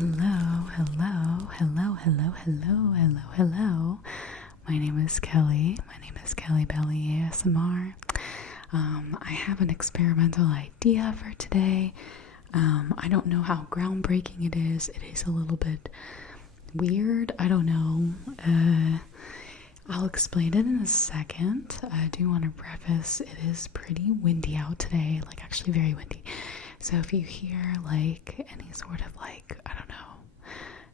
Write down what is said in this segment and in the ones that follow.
Hello, hello, hello, hello, hello, hello, hello. My name is Kelly. My name is Kelly Belly ASMR. I have an experimental idea for today. I don't know how groundbreaking it is. It is a little bit weird. I don't know. I'll explain it in a second. I do want to preface, it is pretty windy out today, like actually very windy. So if you hear like any sort of like, I don't know,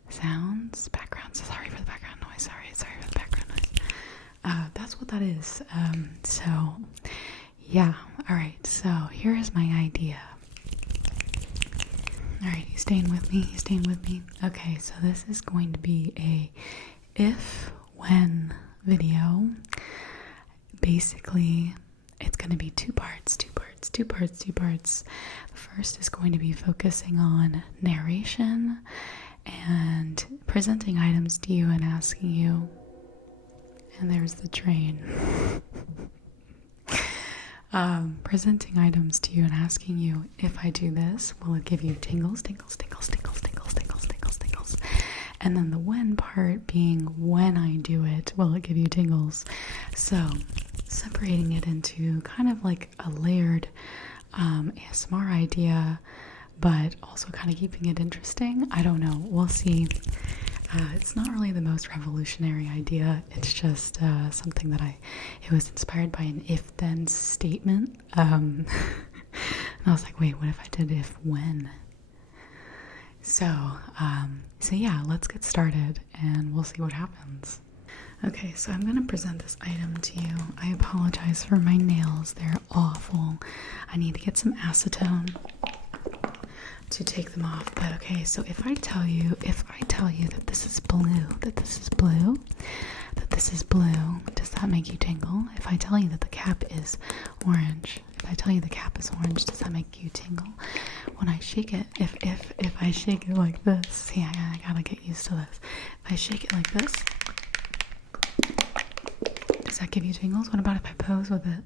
sounds, background, sorry for the background noise, sorry for the background noise. That's what that is. So yeah, alright, so here is my idea. Alright, you staying with me? Okay, so this is going to be a if-when video. Basically, it's going to be two parts. The first is going to be focusing on narration and presenting items to you and asking you, and there's the train. Presenting items to you and asking you, if I do this, will it give you tingles? And then the when part being, when I do it, will it give you tingles? So separating it into kind of like a layered ASMR idea, but also kind of keeping it interesting. I don't know. We'll see. It's not really the most revolutionary idea. It's just something that it was inspired by an if-then statement. And I was like, wait, what if I did if-when? So yeah, let's get started and we'll see what happens. Okay, so I'm going to present this item to you. I apologize for my nails. They're awful. I need to get some acetone to take them off. But okay, so if I tell you that this is blue, does that make you tingle? If I tell you that the cap is orange, does that make you tingle? When I shake it, if I shake it like this, see, I gotta get used to this. If I shake it like this, does that give you tingles? What about if I pose with it?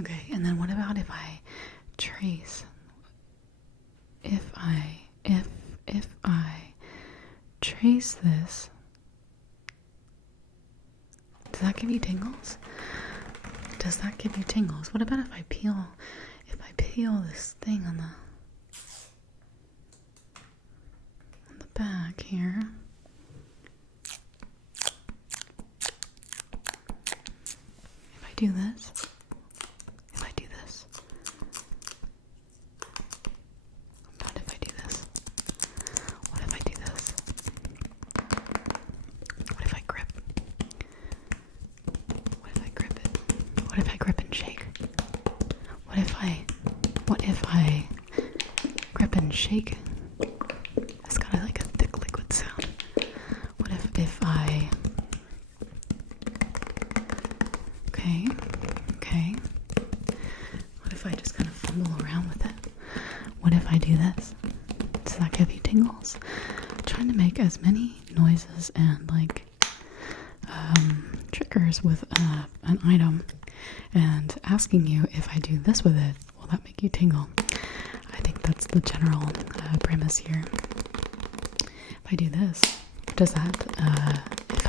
Okay, and then what about if I trace? If I trace this, does that give you tingles? Does that give you tingles? What about if I peel this thing on the back here? If I do this, what if I do this? What if I do this? What if I grip? What if I grip it? What if I grip and shake? What if I grip and shake? It's got like a thick liquid sound. What if I... Okay. What if I just kind of fumble around with it? What if I do this? Does that give you tingles? I'm trying to make as many noises and like triggers with an item, and asking you, if I do this with it, will that make you tingle? I think that's the general premise here. If I do this, does that, if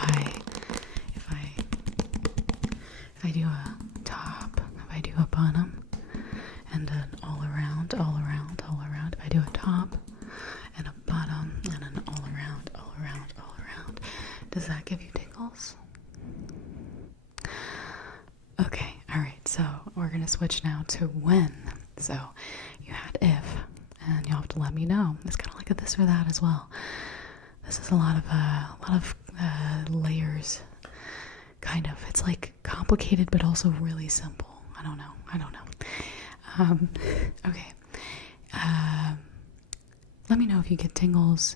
I do a top, if I do a bottom, and an all around, if I do a top, and a bottom, and an all around, does that give you tingles? Okay, alright, so we're gonna switch now to when. So you had if, and you'll have to let me know. It's kind of like a this or that as well. This is a lot of layers. Kind of. It's like complicated, but also really simple. I don't know. Okay. Let me know if you get tingles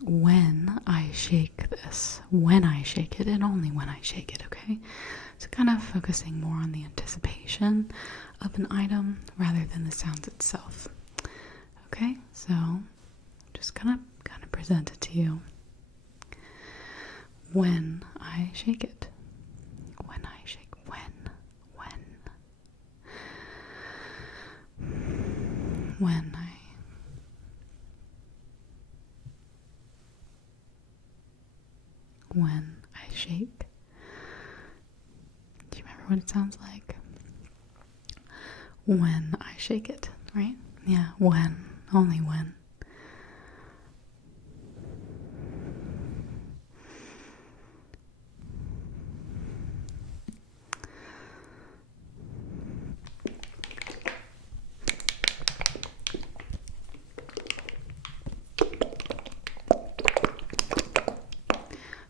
when I shake this. When I shake it, and only when I shake it, okay? So kind of focusing more on the anticipation of an item rather than the sounds itself. Okay, so just kind of present it to you. When I shake it. When I shake. When I when I shake. Do you remember what it sounds like? When I shake it, right? Yeah, when. Only when.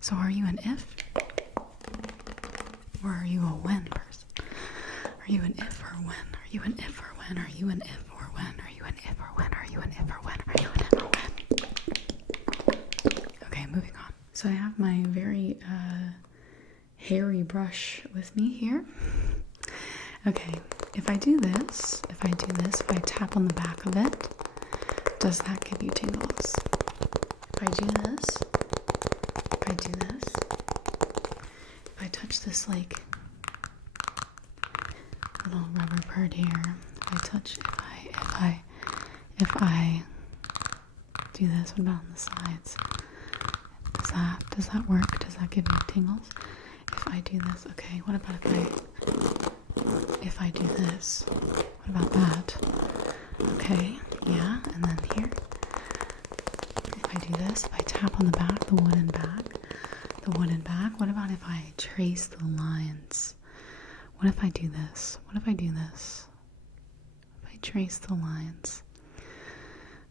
So are you an if? Or are you a when person? Are you an if or when? Are you an if or when? Are you an if or when? Are you an if or when? Are you an if or when? Are you an if or when? Okay, moving on. So I have my very hairy brush with me here. Okay, if I do this, if I tap on the back of it, does that give you tingles? If I do this, if I touch this like little rubber bird here, if I do this, what about on the sides? Does that work? Does that give you tingles? If I do this, okay, what about if I do this? What about that? Okay, yeah, and then here. If I do this, if I tap on the back, the wooden back, what about if I trace the lines? What if I do this? What if I do this? If I trace the lines.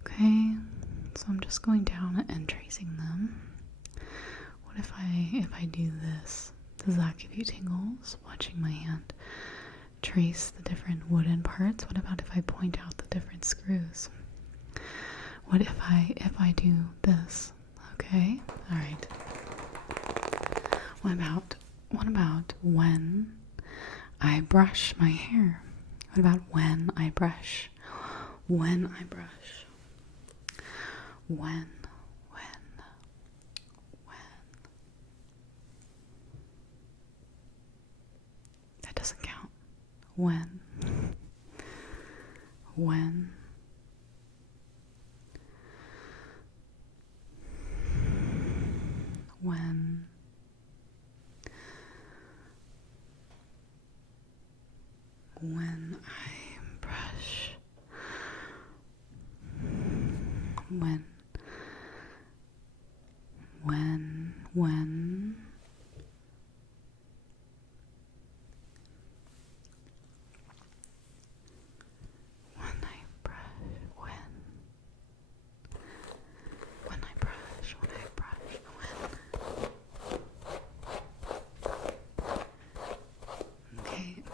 Okay, so I'm just going down and tracing them. What if I do this? Does that give you tingles? Watching my hand trace the different wooden parts. What about if I point out the different screws? What if I do this? Okay, all right. What about when I brush my hair? What about when I brush? When I brush. When. That doesn't count. When. When. I brush. When.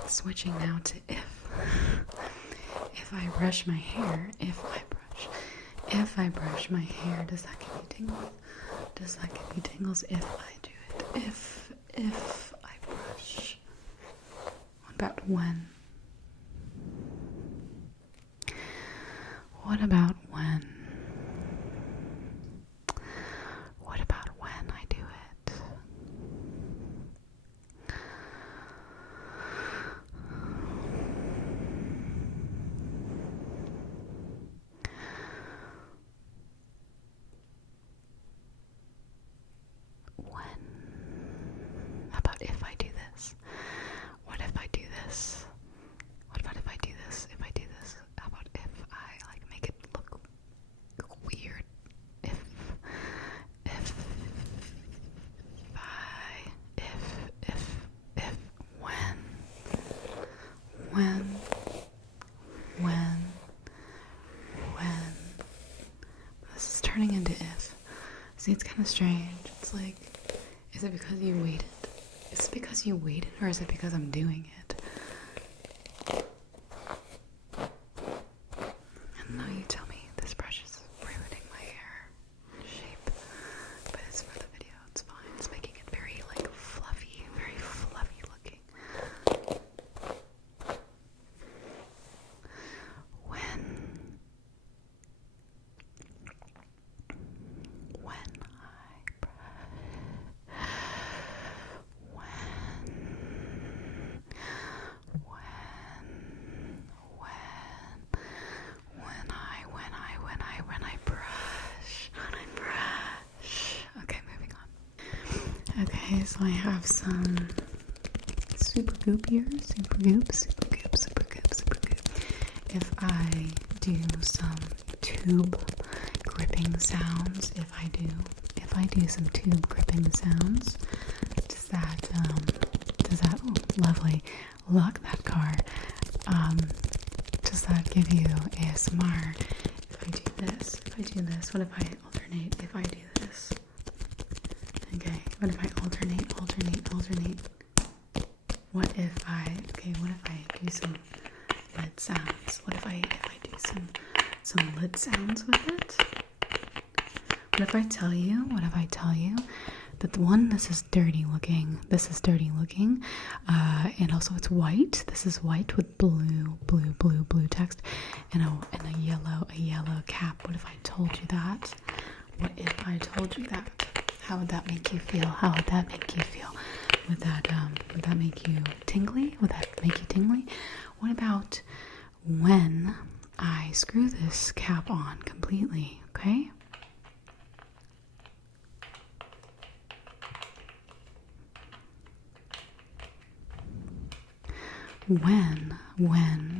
Switching now to if. If I brush my hair, if I brush my hair, does that give you tingles? Does that give you tingles if I do it? If I brush. What about when? What about when? What about when I do it? Turning into if. See, it's kind of strange. It's like, is it because you waited? Is it because you waited, or is it because I'm doing it? And now you tell me this brush is ruining my hair shape, but it's for the video. It's fine. It's making it very like fluffy, very fluffy looking. Okay, so I have some super goop here. Super goop. If I do some tube gripping sounds, if I do some tube gripping sounds, does that, oh, lovely, lock that car, does that give you ASMR? If I do this, what if I alternate, if I do this? Okay, what if I alternate? What if I do some lid sounds? What if I do some lid sounds with it? What if I tell you that the one, this is dirty looking, and also it's white. This is white with blue text, and a yellow cap. What if I told you that? How would that make you feel? Would that make you tingly? What about when I screw this cap on completely, okay? When I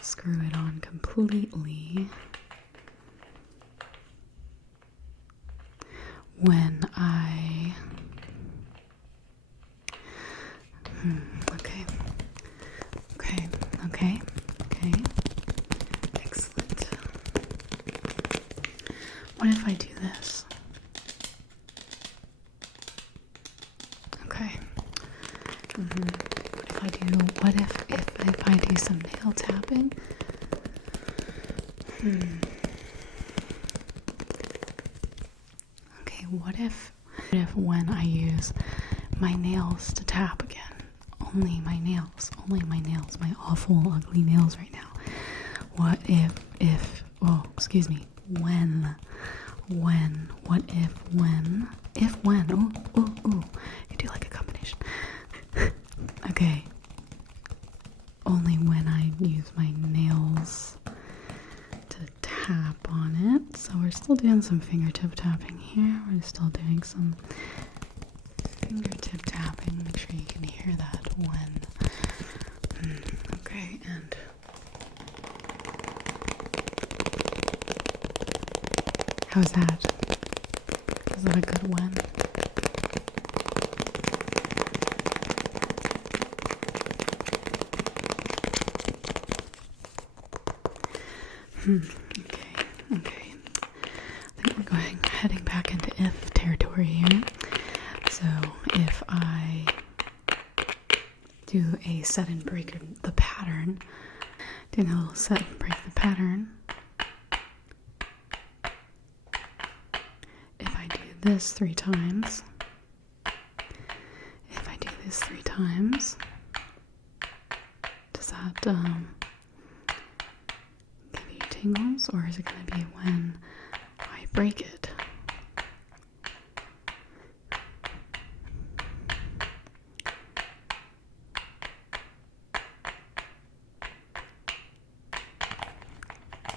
screw it on completely, okay, excellent. What if I do this? Okay. What if I do some nail tapping? Okay, what if when I use my nails to tap again? Only my nails, my awful, ugly nails right now. What if, you do like a combination. Okay, only when I use my nails to tap on it. So we're still doing some fingertip tapping here. We're still doing some fingertip tapping. Make sure you can hear that when. Okay, and how's that? Is that a good one? Okay. I think we're heading back into if territory here. So if I do a set and break the pattern, doing a little set and break the pattern. If I do this 3 times, does that give you tingles, or is it going to be when I break it?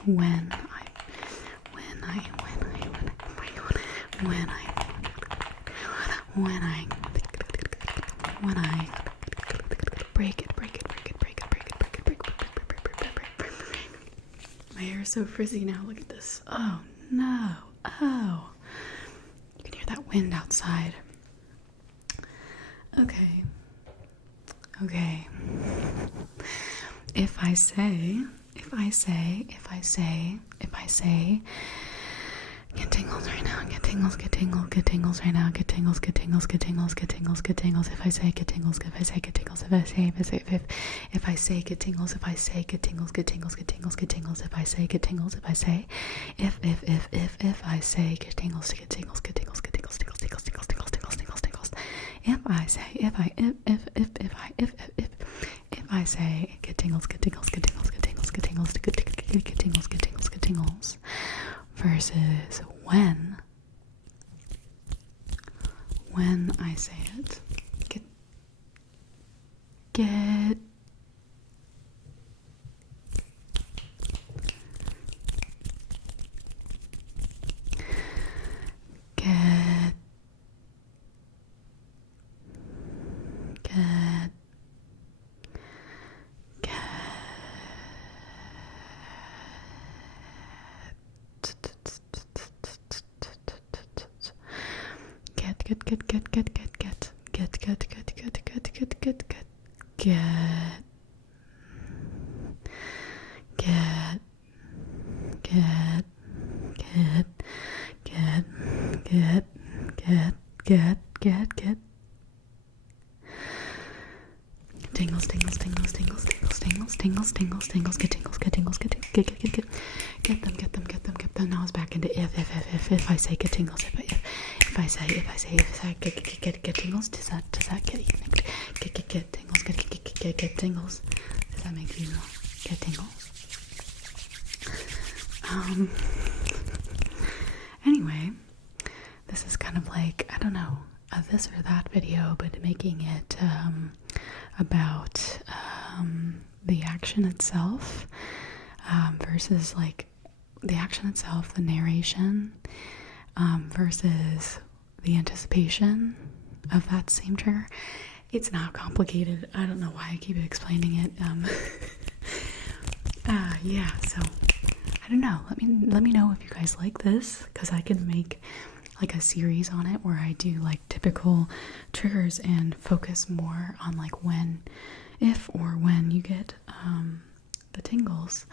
When I break it. My hair is so frizzy now. Look at this. Oh no. Oh. You can hear that wind outside. Okay. If I say, get tingles right now, get tingles right now, get tingles. If I say get tingles, if I say get tingles, if I say get tingles, if I say get tingles, if I say get tingles, if I say get tingles, versus when I say it, get tingles, tingles, tingles, tingles, tingles, tingles, tingles, tingles, tingles, get tingles, get tingles, get them. Now it's back into if I say get tingles, if I say get tingles, does that get tingles, get tingles? Does that make you get tingles? Anyway, this is kind of like, I don't know, a this or that video, but making it about the action itself versus like the action itself, the narration versus the anticipation of that same trigger. It's not complicated. I don't know why I keep explaining it. Yeah, so I don't know. Let me know if you guys like this, because I can make like a series on it where I do like typical triggers and focus more on like when, if or when you get the tingles.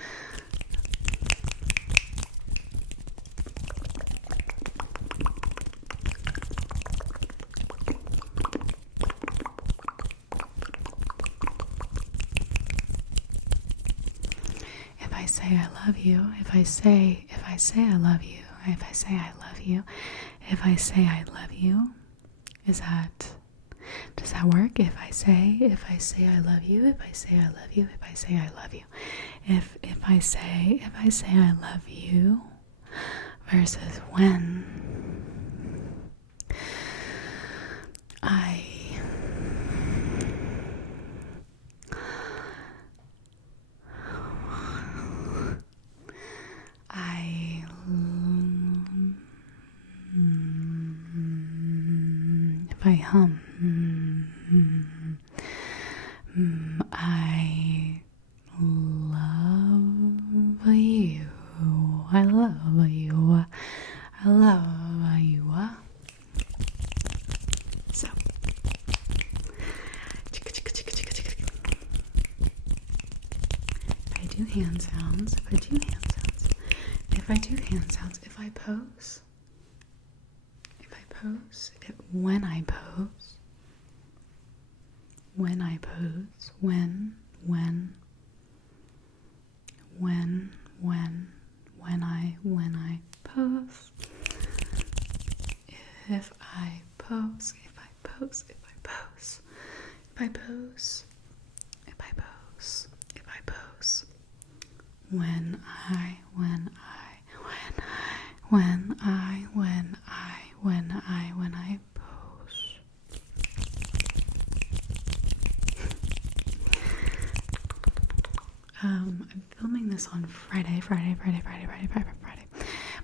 If I say I love you, if I say I love you, if I say I love you, if I say I love you, does that work? If I say I love you, if I say I love you, if I say I love you, if I say I love you versus when I if I hum, I love you, I love you, I love you. So, if I do hand sounds, if I pose, when I pose, when I pose, when I pose, if I pose, when I pose. I'm filming this on Friday.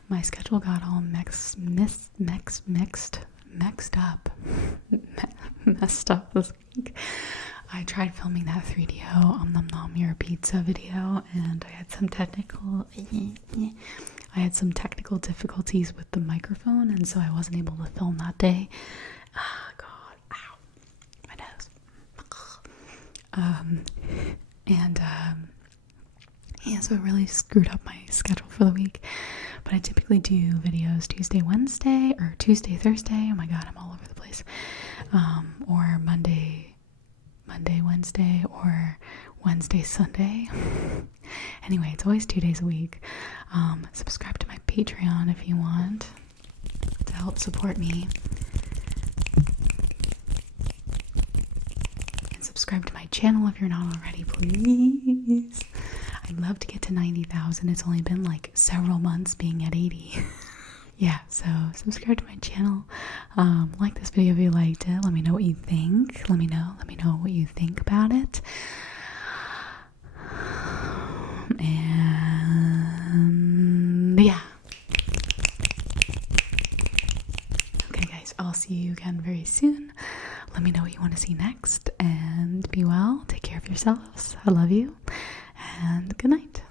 My schedule got all messed up this week. I tried filming that 3DO Nom Nom Your Pizza video, and I had some technical difficulties with the microphone, and so I wasn't able to film that day. Oh god, ow, my nose. Yeah, so it really screwed up my schedule for the week. But I typically do videos Tuesday, Wednesday, or Tuesday, Thursday. Oh my god, I'm all over the place. Or Monday, Wednesday, or Wednesday, Sunday. Anyway, it's always 2 days a week. Subscribe to my Patreon if you want to help support me. And subscribe to my channel if you're not already, please. I'd love to get to 90,000. It's only been like several months being at 80. yeah, so subscribe to my channel. Like this video if you liked it. Let me know what you think. Let me know what you think about it. And yeah. Okay, guys, I'll see you again very soon. Let me know what you want to see next, and be well. Take care of yourselves. I love you, and good night.